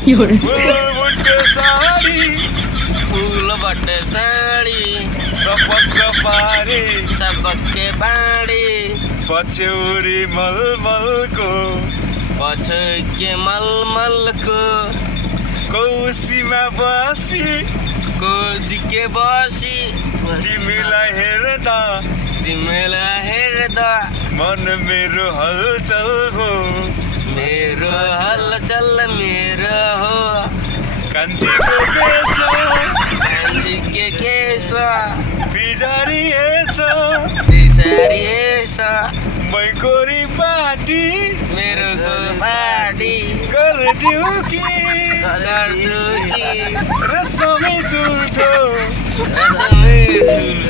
फुलबुट्टे साडी फूलबाट साडी सपक्क पारे सबके बाँडी पछ्यौरी मलमलको पछके मलमलको कौसीमा बसी कोसीके बसी तिमीलाई हेर्दा तिमीलाई हेर्दा मन मेरो हलचल भो मेरो हलचल मेरो हो कान्छीको केश कान्छीके केश बिजारिएछ बिसारिएछ मैकोरी पाटी मेरो पाटी गरिदिउ कि गर्दु कि रसमी झुठो रसमै ठुलो